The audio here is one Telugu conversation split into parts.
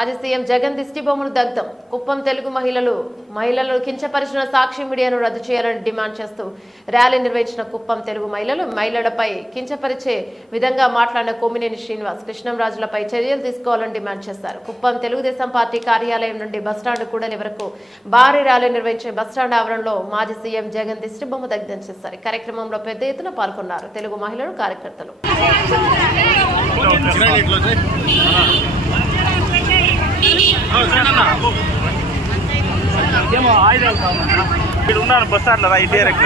మాజీ సీఎం జగన్ దిష్టిబొమ్మను దగ్ధం. కుప్పం తెలుగు మహిళలు కించపరిచిన సాక్షి మీడియాను రద్దు చేయాలని డిమాండ్ చేస్తూ ర్యాలీ నిర్వహించిన కుప్పం తెలుగు మహిళలపై కించపరిచే విధంగా మాట్లాడిన కొమ్మినేని శ్రీనివాస్, కృష్ణంరాజులపై చర్యలు తీసుకోవాలని డిమాండ్ చేశారు. కుప్పం తెలుగుదేశం పార్టీ కార్యాలయం నుండి బస్టాండ్ కూడలి వరకు భారీ ర్యాలీ నిర్వహించే బస్టాండ్ ఆవరణలో మాజీ సీఎం జగన్ దిష్టిబొమ్మ దగ్ధం చేశారు. ఈ కార్యక్రమంలో పెద్ద ఎత్తున పాల్గొన్నారు తెలుగు మహిళలు, కార్యకర్తలు. బస్ అట్లా డైరెక్ట్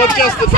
వచ్చేస్తుంది